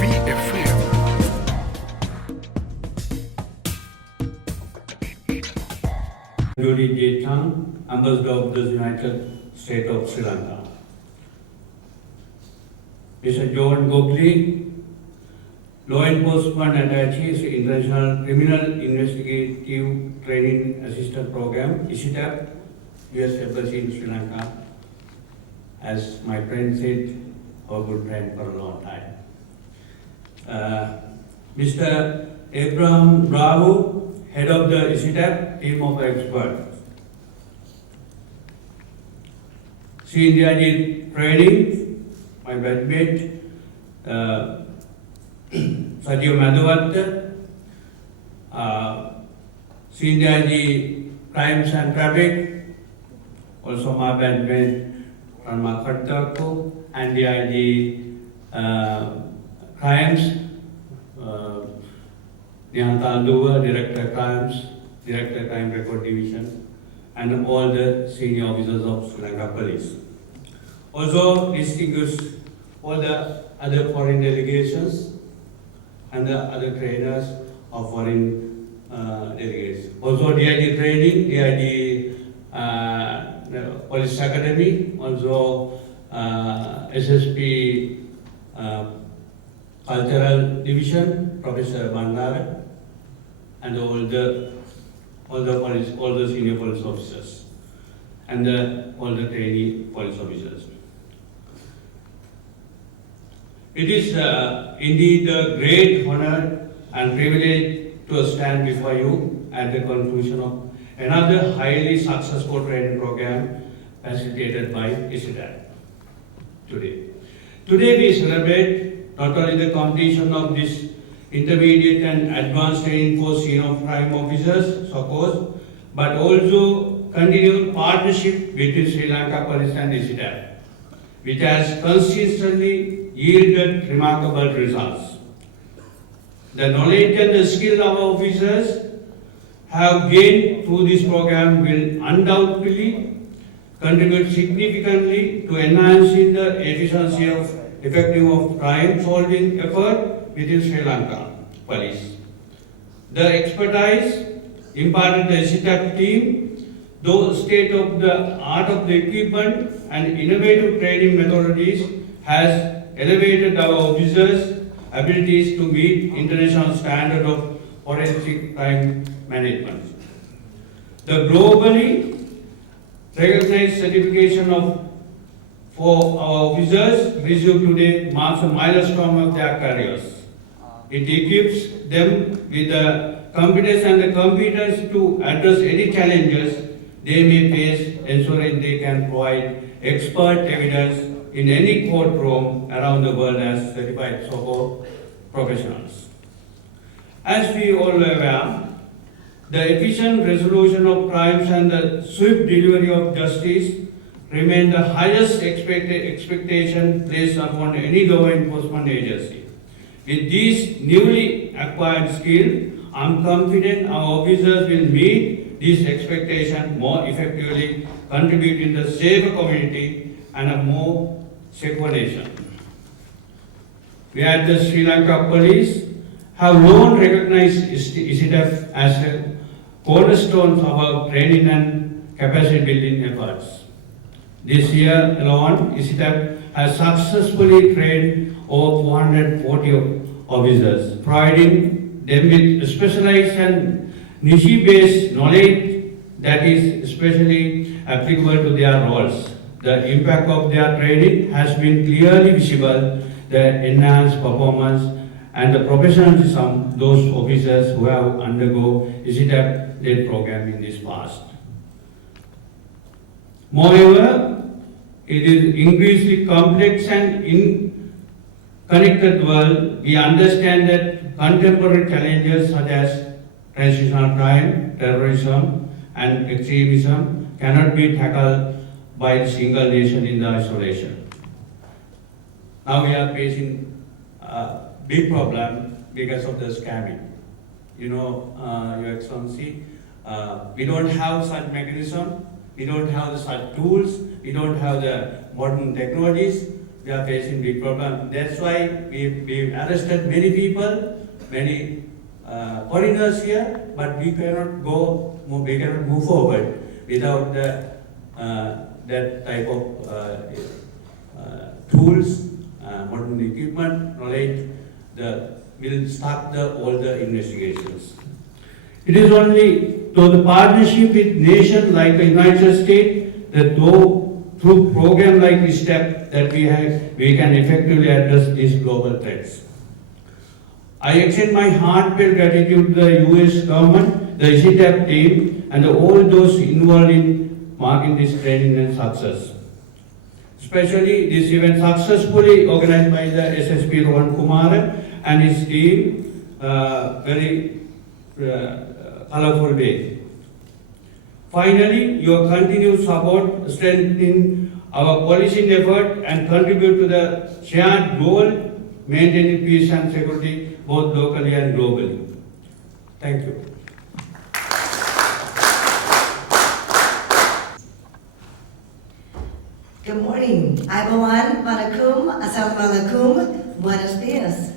VFM. Judy J. Chang, Ambassador of the United States of Sri Lanka. Mr. John Gogley, Law Enforcement Attaches International Criminal Investigative Training Assistant Program, ICTAP, US Embassy in Sri Lanka. As my friend said, our good friend for a long time. Mr. Abraham Bravo, Head of the ICTAP team of experts. Sri India Training, my batchmate, Sadio Madhavat, Sri India Crimes and Traffic, also my batchmate Ranma Khattarko, and the Crimes, Nyanta Alduva, Director Crime Record Division, and all the senior officers of Sri Lanka Police. Also distinguished all the other foreign delegations and the other trainers of foreign delegates. Also DIG Training, DIG Police Academy, also SSP Cultural Division, Professor Bandara, and all the senior police officers, and all the trainee police officers. It is indeed a great honor and privilege to stand before you at the conclusion of another highly successful training program facilitated by ICTAP today. Today we celebrate not only the completion of this intermediate and advanced training for scene of crime officers, SOCOs, but also continued partnership between Sri Lanka Police and ICTAP, which has consistently yielded remarkable results. The knowledge and the skill our officers have gained through this program will undoubtedly contribute significantly to enhancing the efficiency of effective of crime solving effort within Sri Lanka Police. The expertise imparted the ICTAP team, though state-of-the-art of the equipment and innovative training methodologies, has elevated our officers' abilities to meet international standards of forensic crime management. The globally recognized certification for our officers received today marks a milestone of their careers. It equips them with the competence and the competence to address any challenges they may face, ensuring they can provide expert evidence in any courtroom around the world as certified SOCO professionals. As we all are aware, the efficient resolution of crimes and the swift delivery of justice remain the highest expectation placed upon any law enforcement agency. With these newly acquired skills, I am confident our officers will meet these expectations more effectively, contributing to a safer community and a more secure nation. We at the Sri Lanka Police have long recognized ICTAP as a cornerstone of our training and capacity building efforts. This year alone, ICTAP has successfully trained over 440 officers, providing them with specialized and niche-based knowledge that is especially applicable to their roles. The impact of their training has been clearly visible, the enhanced performance and the professionalism of those officers who have undergone ICTAP-led program in this past. Moreover, it is increasingly complex and connected world. We understand that contemporary challenges such as transitional crime, terrorism, and extremism cannot be tackled by a single nation in the isolation. Now we are facing a big problem because of the scamming. You know, Your Excellency, we don't have such mechanism, we don't have such tools, we don't have the modern technologies we are facing big problem. That's why we arrested many people, many foreigners here, but we cannot move forward without that type of tools, modern equipment, knowledge, will start all the investigations. It is only through the partnership with nations like the United States that through programs like this step that we can effectively address these global threats. I extend my heartfelt gratitude to the US government, the ICTAP team, and all those involved in marking this training and success. Especially this event successfully organized by the SSP Rohan Kumar and his team, very colorful way. Finally, your continued support strengthening our policing effort and contribute to the shared goal, maintaining peace and security both locally and globally. Thank you. Good morning. Ibawan, Manakum, Assalamualaikum, Buenos Dias.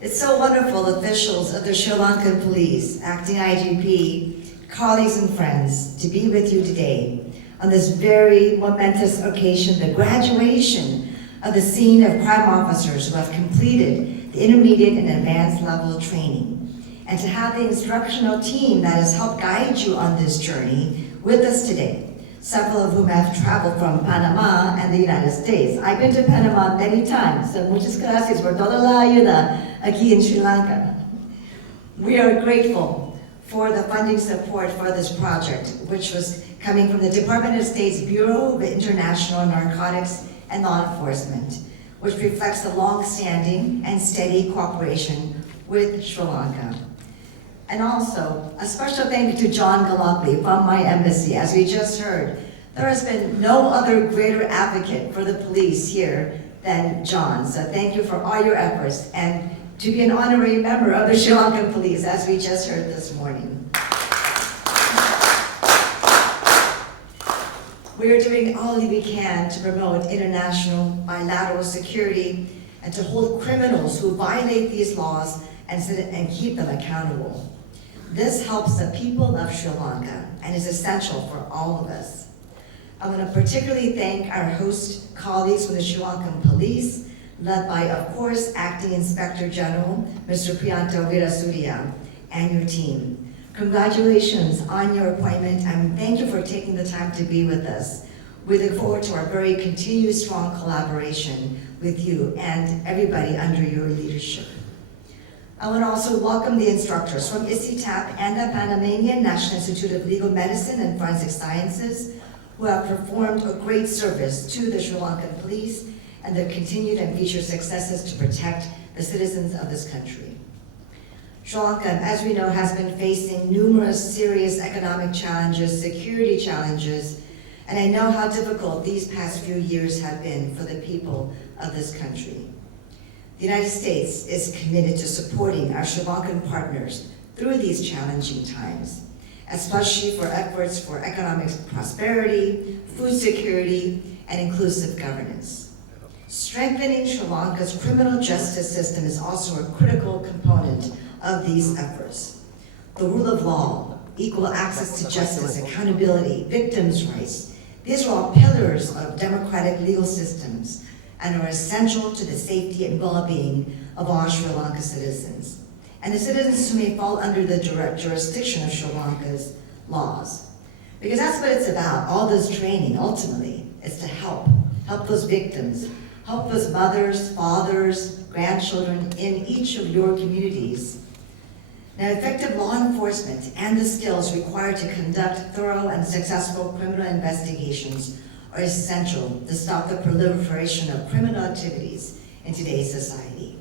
It's so wonderful, officials of the Sri Lankan Police, Acting IGP, colleagues and friends, to be with you today on this very momentous occasion, the graduation of the scene of crime officers who have completed the intermediate and advanced level training, and to have the instructional team that has helped guide you on this journey with us today. Several of whom have traveled from Panama and the United States. I've been to Panama many times, so muchas gracias por toda la ayuda aquí in Sri Lanka. We are grateful for the funding support for this project, which was coming from the Department of State's Bureau of International Narcotics and Law Enforcement, which reflects the long-standing and steady cooperation with Sri Lanka. And also, a special thank you to John Galopli from my embassy. As we just heard, there has been no other greater advocate for the police here than John. So thank you for all your efforts, and to be an honorary member of the Sri Lankan Police, as we just heard this morning. We are doing all we can to promote international bilateral security and to hold criminals who violate these laws and keep them accountable. This helps the people of Sri Lanka and is essential for all of us. I want to particularly thank our host colleagues from the Sri Lankan Police, led by, of course, Acting Inspector General, Mr. Priyanto Veerasurya, and your team. Congratulations on your appointment, and thank you for taking the time to be with us. We look forward to our very continued strong collaboration with you and everybody under your leadership. I want to also welcome the instructors from ICTAP and the Panamanian National Institute of Legal Medicine and Forensic Sciences, who have performed a great service to the Sri Lankan Police and their continued and future successes to protect the citizens of this country. Sri Lanka, as we know, has been facing numerous serious economic challenges, security challenges, and I know how difficult these past few years have been for the people of this country. The United States is committed to supporting our Sri Lankan partners through these challenging times, especially for efforts for economic prosperity, food security, and inclusive governance. Strengthening Sri Lanka's criminal justice system is also a critical component of these efforts. The rule of law, equal access to justice, accountability, victims' rights, these are all pillars of democratic legal systems and are essential to the safety and well-being of all Sri Lanka citizens, and the citizens who may fall under the direct jurisdiction of Sri Lanka's laws. Because that's what it's about. All this training, ultimately, is to help those victims, help those mothers, fathers, grandchildren in each of your communities. Now, effective law enforcement and the skills required to conduct thorough and successful criminal investigations are essential to stop the proliferation of criminal activities in today's society.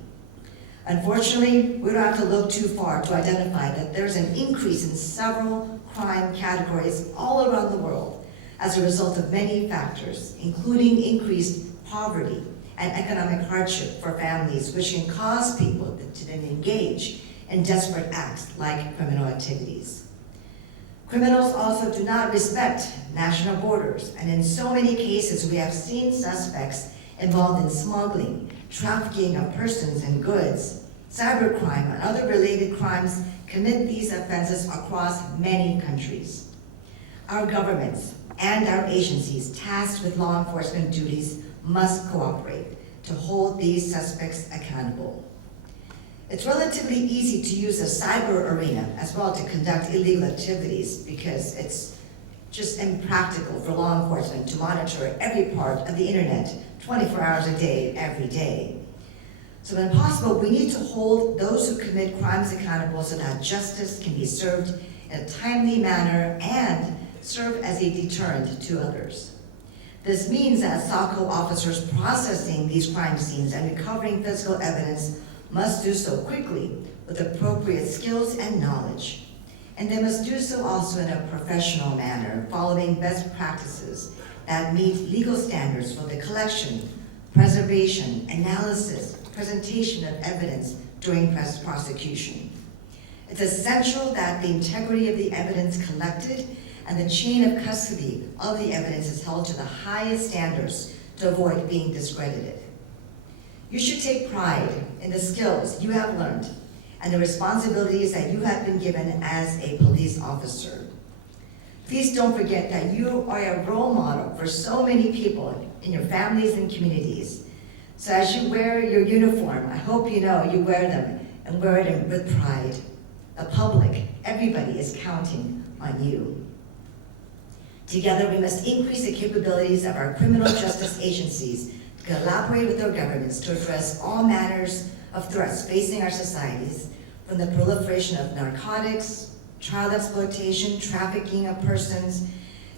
Unfortunately, we don't have to look too far to identify that there's an increase in several crime categories all around the world as a result of many factors, including increased poverty and economic hardship for families, which can cause people to then engage in desperate acts like criminal activities. Criminals also do not respect national borders, and in so many cases we have seen suspects involved in smuggling, trafficking of persons and goods, cybercrime, and other related crimes commit these offenses across many countries. Our governments and our agencies tasked with law enforcement duties must cooperate to hold these suspects accountable. It's relatively easy to use the cyber arena as well to conduct illegal activities because it's just impractical for law enforcement to monitor every part of the internet 24 hours a day, every day. So when possible, we need to hold those who commit crimes accountable so that justice can be served in a timely manner and serve as a deterrent to others. This means that SACO officers processing these crime scenes and recovering physical evidence must do so quickly with appropriate skills and knowledge. And they must do so also in a professional manner, following best practices that meet legal standards for the collection, preservation, analysis, presentation of evidence during prosecution. It's essential that the integrity of the evidence collected and the chain of custody of the evidence is held to the highest standards to avoid being discredited. You should take pride in the skills you have learned and the responsibilities that you have been given as a police officer. Please don't forget that you are a role model for so many people in your families and communities. So as you wear your uniform, I hope you know you wear them and wear them with pride. The public, everybody is counting on you. Together, we must increase the capabilities of our criminal justice agencies to collaborate with our governments to address all manners of threats facing our societies, from the proliferation of narcotics, child exploitation, trafficking of persons,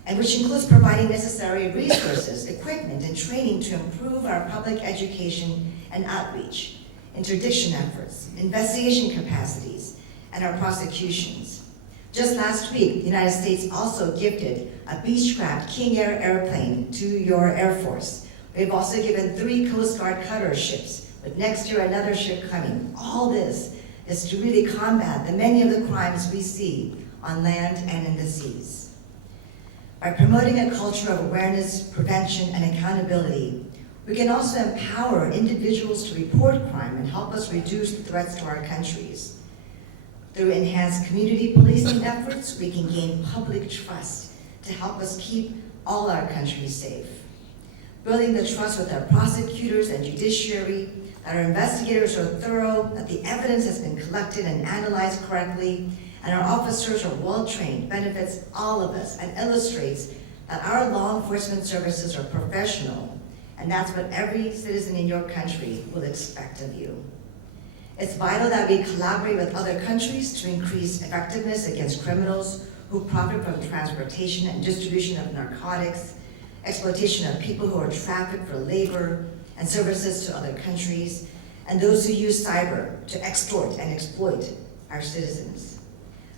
and which includes providing necessary resources, equipment, and training to improve our public education and outreach, interdiction efforts, investigation capacities, and our prosecutions. Just last week, the United States also gifted a Beechcraft King Air airplane to your Air Force. We've also given 3 Coast Guard cutter ships, with next year another ship coming. All this is to really combat the many of the crimes we see on land and in the seas. By promoting a culture of awareness, prevention, and accountability, we can also empower individuals to report crime and help us reduce threats to our countries. Through enhanced community policing efforts, we can gain public trust to help us keep all our countries safe. Building the trust with our prosecutors and judiciary, that our investigators are thorough, that the evidence has been collected and analyzed correctly, and our officers are well-trained benefits all of us and illustrates that our law enforcement services are professional, and that's what every citizen in your country will expect of you. It's vital that we collaborate with other countries to increase effectiveness against criminals who profit from transportation and distribution of narcotics, exploitation of people who are trafficked for labor and services to other countries, and those who use cyber to extort and exploit our citizens.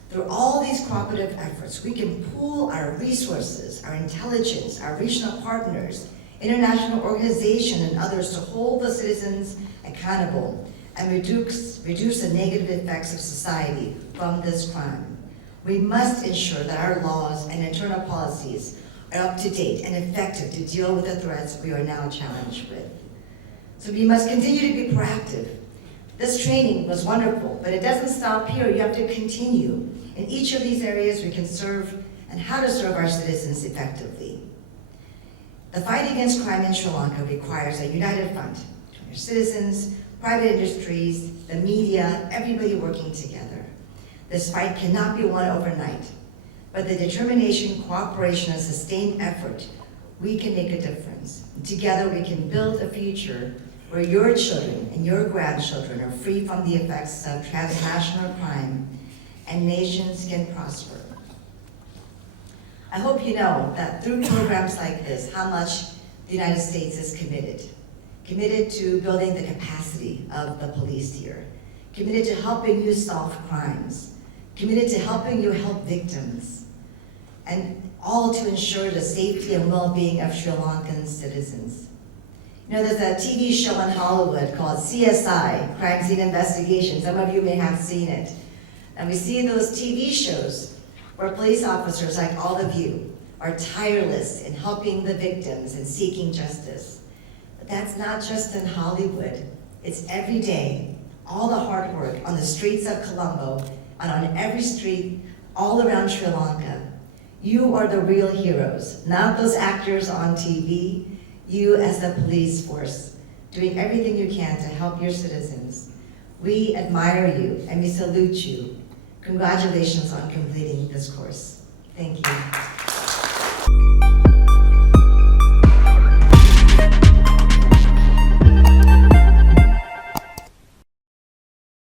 Through all these cooperative efforts, we can pool our resources, our intelligence, our regional partners, international organizations, and others to hold the citizens accountable and reduce the negative effects of society from this crime. We must ensure that our laws and internal policies are up to date and effective to deal with the threats we are now challenged with. So we must continue to be proactive. This training was wonderful, but it doesn't stop here. You have to continue. In each of these areas, we can serve and how to serve our citizens effectively. The fight against crime in Sri Lanka requires a united front between our citizens, private industries, the media, everybody working together. This fight cannot be won overnight, but the determination, cooperation, and sustained effort, we can make a difference. And together we can build a future where your children and your grandchildren are free from the effects of transnational crime and nations can prosper. I hope you know that through programs like this, how much the United States is committed to building the capacity of the police here, committed to helping you solve crimes, committed to helping you help victims, and all to ensure the safety and well-being of Sri Lankan citizens. You know, there's a TV show in Hollywood called CSI, Crime Scene Investigation. Some of you may have seen it. And we see those TV shows where police officers like all of you are tireless in helping the victims and seeking justice. But that's not just in Hollywood. It's every day, all the hard work on the streets of Colombo and on every street all around Sri Lanka. You are the real heroes, not those actors on TV. You as the police force, doing everything you can to help your citizens. We admire you and we salute you. Congratulations on completing this course. Thank you.